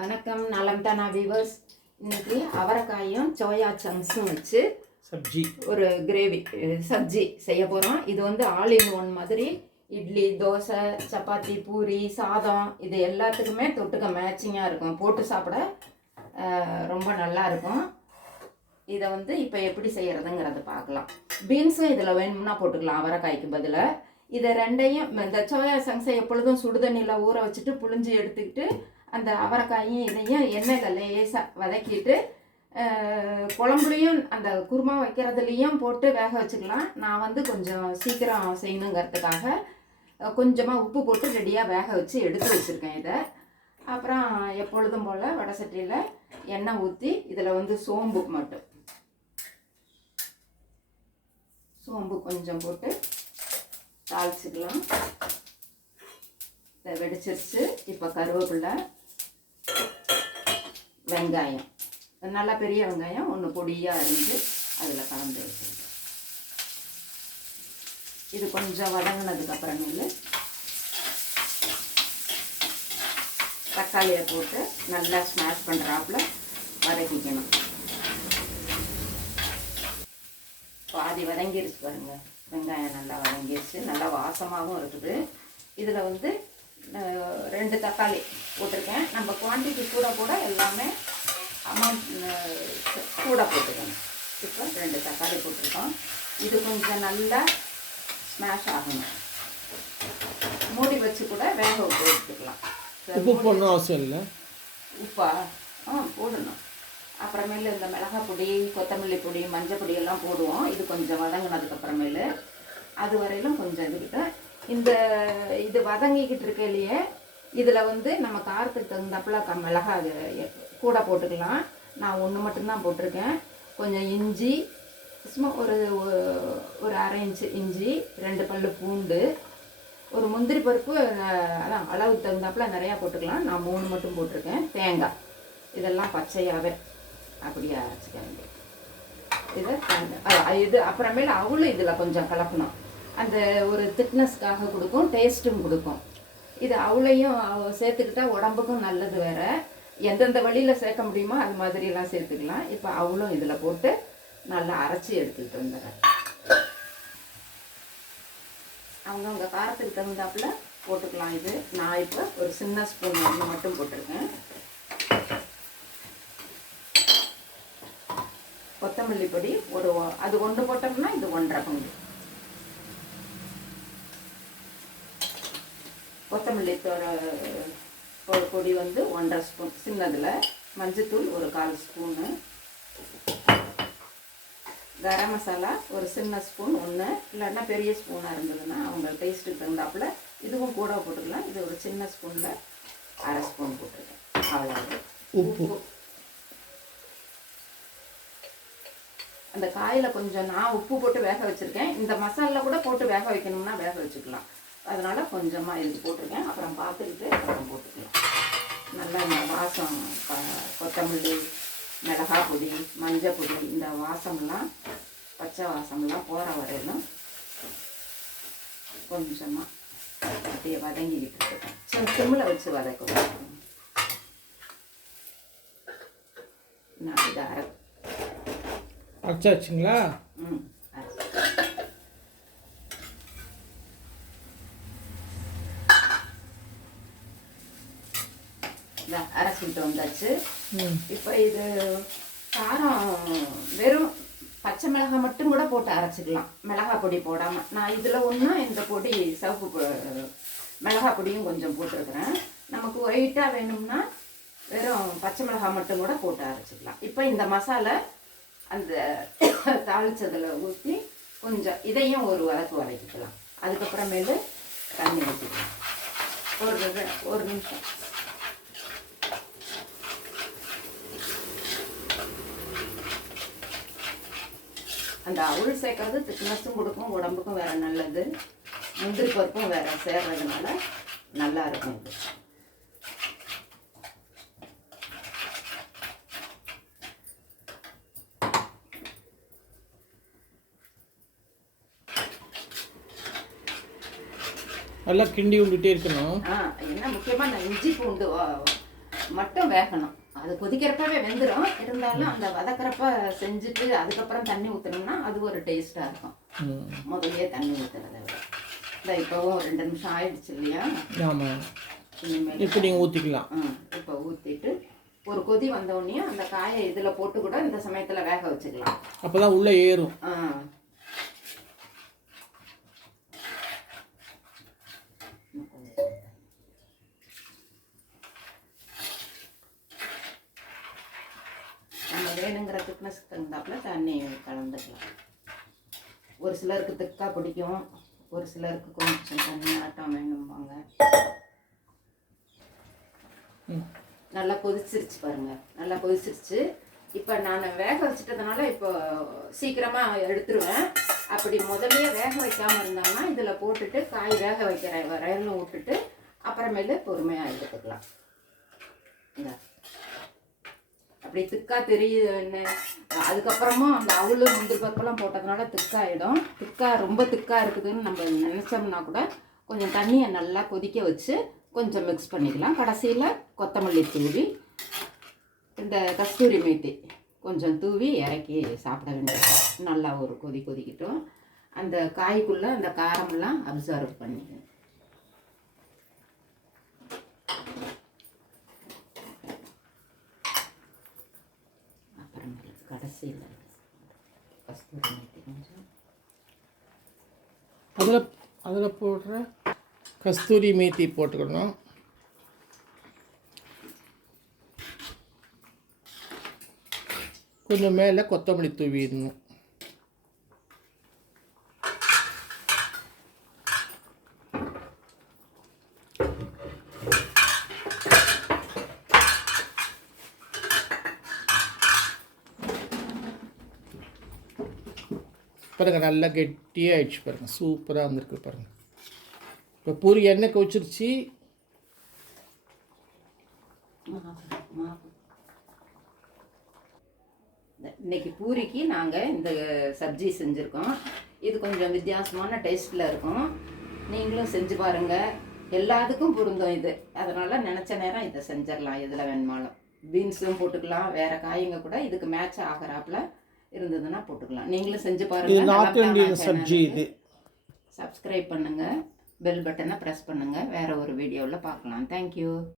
வணக்கம் நலம் தானா வியூவர்ஸ். இன்னைக்கு அவரைக்காயும் சோயா சங்க்ஸும் வச்சு சப்ஜி ஒரு கிரேவி சப்ஜி செய்ய போகிறோம். இது வந்து ஆல் இன் ஒன் மாதிரி இட்லி, தோசை, சப்பாத்தி, பூரி, சாதம் இது எல்லாத்துக்குமே தொட்டுக்க மேட்சிங்காக இருக்கும். போட்டு சாப்பிட ரொம்ப நல்லா இருக்கும். இதை வந்து இப்போ எப்படி செய்கிறதுங்கிறத பார்க்கலாம். பீன்ஸும் இதில் வேணும்னா போட்டுக்கலாம் அவரைக்காய்க்கு பதிலாக. இதை ரெண்டையும் இந்த சோயா சங்க்ஸை எப்பொழுதும் சுடுதண்ணியில் ஊற வச்சுட்டு புழிஞ்சு எடுத்துக்கிட்டு அந்த அவரைக்காயும் இதையும் எண்ணெயில் லேசாக வதக்கிட்டு குழம்புலையும் அந்த குருமா வைக்கிறதுலையும் போட்டு வேக வச்சுக்கலாம். நான் வந்து கொஞ்சம் சீக்கிரம் செய்யணுங்கிறதுக்காக கொஞ்சமாக உப்பு போட்டு ரெடியாக வேக வச்சு எடுத்து வச்சுருக்கேன் இதை. அப்புறம் எப்பொழுதும் போல் வடை சட்டியில் எண்ணெய் ஊற்றி இதில் வந்து சோம்பு மட்டும் சோம்பு கொஞ்சம் போட்டு தாளிச்சிக்கலாம். இதை வெடிச்சிருச்சு. இப்போ கருவேப்பிலை, வெங்காயம், நல்லா பெரிய வெங்காயம் ஒன்று பொடியாக அரிஞ்சு அதில் கலந்து வச்சுருக்கேன். இது கொஞ்சம் வதங்கினதுக்கு அப்புறமேலு தக்காளியை போட்டு நல்லா ஸ்மாஷ் பண்ணுறாப்புல வதக்கிக்கணும். பாதி வதங்கிருச்சு பாருங்க. வெங்காயம் நல்லா வதங்கிருச்சு, நல்லா வாசமாகவும் இருக்குது. இதில் வந்து 2 தக்காளி போட்டிருக்கேன். நம்ம குவான்டிட்டி கூட கூட எல்லாமே அமௌண்ட் கூட போட்டுக்கணும். இப்போ 2 தக்காளி போட்டிருக்கோம். இது கொஞ்சம் நல்லா ஸ்மாஷ் ஆகணும். மூடி வச்சு கூட வேக விட்டு எடுத்துக்கலாம். உப்பு போடணும் அவசியம் இல்லை. உப்பா போடணும். அப்புறமேலு இந்த மிளகாய் பொடி, கொத்தமல்லி பொடி, மஞ்சள் பொடி எல்லாம் போடுவோம். இது கொஞ்சம் வதங்கினதுக்கு அப்புறமேலு அது வரையிலும் கொஞ்சம் இதுக்கிட்ட இது வதங்கிக்கிட்டு இருக்கையிலேயே இதில் வந்து நம்ம காரத்துக்கு தகுந்தாப்புல மிளகாய் கூட போட்டுக்கலாம். நான் 1 மட்டும்தான் போட்டிருக்கேன். கொஞ்சம் இஞ்சி, சும்மா ஒரு அரை இன்ச்சு இஞ்சி, 2 பல்லு பூண்டு, ஒரு முந்திரி பருப்பு, அதான் அளவுக்கு தகுந்தாப்புல நிறையா போட்டுக்கலாம். நான் 3 மட்டும் போட்டிருக்கேன். தேங்காய் இதெல்லாம் பச்சையாகவே அப்படியே அரைச்சிக்க வேண்டியது. இது அப்புறமேல அவளும் இதில் கொஞ்சம் கலக்கணும். அந்த ஒரு திக்னஸ்க்காக கொடுக்கும், டேஸ்ட்டும் கொடுக்கும். இது அவளையும் சேர்த்துக்கிட்டா உடம்புக்கும் நல்லது. வேறு எந்தெந்த வழியில் சேர்க்க முடியுமோ அது மாதிரியெல்லாம் சேர்த்துக்கலாம். இப்போ அவளும் இதில் போட்டு நல்லா அரைச்சி எடுத்துக்கிட்டு வந்துடுறேன். அவங்கவுங்க காரத்துக்கு தகுந்தாப்புல போட்டுக்கலாம். இது நான் இப்போ ஒரு சின்ன ஸ்பூன் மட்டும் போட்டிருக்கேன். கொத்தமல்லி பொடி அது 1 போட்டோம்னா இது 1.5 பங்கு. கொத்தமல்லி பொடி வந்து 1.5 ஸ்பூன் சின்னதில். மஞ்சத்தூள் ஒரு 1/4 ஸ்பூனு. கரம் மசாலா ஒரு சின்ன ஸ்பூன் 1, இல்லைன்னா பெரிய ஸ்பூனாக இருந்ததுன்னா அவங்க டேஸ்ட்டுக்கு தகுந்தாப்புல இதுவும் கூட போட்டுக்கலாம். இது ஒரு சின்ன ஸ்பூனில் 1/2 ஸ்பூன் போட்டுருக்கேன். அவ்வளோ. உப்பு அந்த காயில் கொஞ்சம் நான் உப்பு போட்டு வேக வச்சுருக்கேன். இந்த மசாலா கூட போட்டு வேக வைக்கணும்னா வேக வச்சுக்கலாம். அதனால் கொஞ்சமாக இது போட்டிருக்கேன். அப்புறம் பார்த்துக்கிட்டு அப்புறம் போட்டுக்கலாம். நல்லா இந்த வாசம், கொத்தமல்லி, மிளகாய் பொடி, மஞ்சள் பொடி, இந்த வாசம்லாம் பச்சை வாசம்லாம் போகிற வரையிலும் கொஞ்சமாக அப்படியே வதங்கிக்கிட்டு இருக்கேன். சிம்மில் வச்சு வதக்குவேன். நான் இதை அரைச்சாச்சுங்களா? அரைச்சிட்டு வந்தாச்சு. இப்போ இது காரம் வெறும் பச்சை மிளகாய் மட்டும் கூட போட்டு அரைச்சிக்கலாம், மிளகாய் பொடி போடாமல். நான் இதில் இந்த பொடி சிவப்பு மிளகாய் பொடியும் கொஞ்சம் போட்டிருக்கிறேன். நமக்கு ஒயிட்டாக வேணும்னா வெறும் பச்சை மிளகாய் மட்டும் கூட போட்டு அரைச்சிக்கலாம். இப்போ இந்த மசாலா அந்த தாளிச்சதில் ஊற்றி கொஞ்சம் இதையும் ஒரு வதக்கிக்கலாம். அதுக்கப்புறமேலு தண்ணி ஊற்றிக்கலாம். ஒரு நிமிஷம். அந்த அவுள் சேர்க்கறது திக்னஸும் கொடுக்கும், உடம்புக்கும் வேறு நல்லது. முந்திரி பருப்பும் வேறு சேர்றதுனால நல்லா இருக்கும். இது நல்லா கிண்டி விட்டுட்டே இருக்கணும். என்ன முக்கியமாக நான் இஞ்சி பூண்டு மட்டும் வேகணும். அது கொதிக்கிறப்பவே வெந்துடும். இருந்தாலும் அந்த வதக்கிறப்ப செஞ்சுட்டு அதுக்கப்புறம் தண்ணி ஊற்றணும்னா அது ஒரு டேஸ்ட்டாக இருக்கும். முதல்ல தண்ணி ஊற்றுறத விட. இந்த இப்போவும் 2 நிமிஷம் ஆயிடுச்சு இல்லையா? ஆமாம். இனிமேல் இப்போ நீங்கள் ஊற்றிக்கலாம். இப்போ ஊற்றிட்டு ஒரு கொதி வந்தோடனே அந்த காயை இதில் போட்டு கூட இந்த சமயத்தில் வேக வச்சுக்கலாம். அப்போ தான் உள்ளே ஏறும். நம்ம வேணுங்கிற திக்னஸ்க்கு தகுந்தாப்புல தண்ணி கலந்துக்கலாம். ஒரு சிலருக்கு திக்காக பிடிக்கும், ஒரு சிலருக்கு கொஞ்சம் தண்ணி ஆட்டம் வேணும்பாங்க. நல்லா கொதிச்சிருச்சு பாருங்க, நல்லா கொதிச்சிருச்சு. இப்போ நான் வேக வச்சுட்டதுனால இப்போ சீக்கிரமாக எடுத்துருவேன். அப்படி முதல்லயே வேக வைக்காமல் இருந்தோம்னா இதில் போட்டுட்டு காய் வேக வைக்கிற வரையிலும் விட்டுட்டு அப்புறமேலு பொறுமையாக எடுத்துக்கலாம். அப்படி திக்கா தெரியுது. அதுக்கப்புறமும் அந்த அவுளு முந்திரி பருப்பெல்லாம் போட்டதுனால திக்காயிடும். ரொம்ப திக்கா இருக்குதுன்னு நம்ம நினச்சோம்னா கூட கொஞ்சம் தண்ணியை நல்லா கொதிக்க வச்சு கொஞ்சம் மிக்ஸ் பண்ணிக்கலாம். கடைசியில் கொத்தமல்லி தூவி இந்த கஸ்தூரி மேத்தி கொஞ்சம் தூவி இறக்கி சாப்பிட வேண்டியது. நல்லா ஒரு கொதிக்கட்டும். அந்த காய்க்குள்ளே அந்த காரமெல்லாம் அப்சர்வ் பண்ணிக்கணும். அப்புறமேல கடைசியில் கஸ்தூரி மேத்தி கொஞ்சம் அதில் போடுற கஸ்தூரி மேத்தி போட்டுக்கணும். கொஞ்சம் மேலே கொத்தமல்லி தூவிடணும். பாருங்கள் நல்லா கெட்டியாக ஆயிடுச்சு பாருங்கள், சூப்பராக வந்திருக்கு பாருங்கள். இப்போ பூரி எண்ணெய் கொதிச்சிருச்சு. இன்னைக்கு பூரிக்கு நாங்கள் இந்த சப்ஜி செஞ்சுருக்கோம். இது கொஞ்சம் வித்தியாசமான டேஸ்ட்டில் இருக்கும். நீங்களும் செஞ்சு பாருங்கள். எல்லாத்துக்கும் பொருந்தும் இது. அதனால் நினச்ச நேரம் இதை செஞ்சிடலாம். எதில் வேணுமாலும் பீன்ஸும் போட்டுக்கலாம், வேறு காய்ங்க கூட இதுக்கு மேட்ச் ஆகிறாப்புல இருந்ததுன்னா போட்டுக்கலாம். நீங்களும் செஞ்சு பாருங்கள். சப்ஸ்கிரைப் பண்ணுங்கள், பெல் பட்டனை ப்ரெஸ் பண்ணுங்கள். வேறு ஒரு வீடியோவில் பார்க்கலாம். தேங்க்யூ.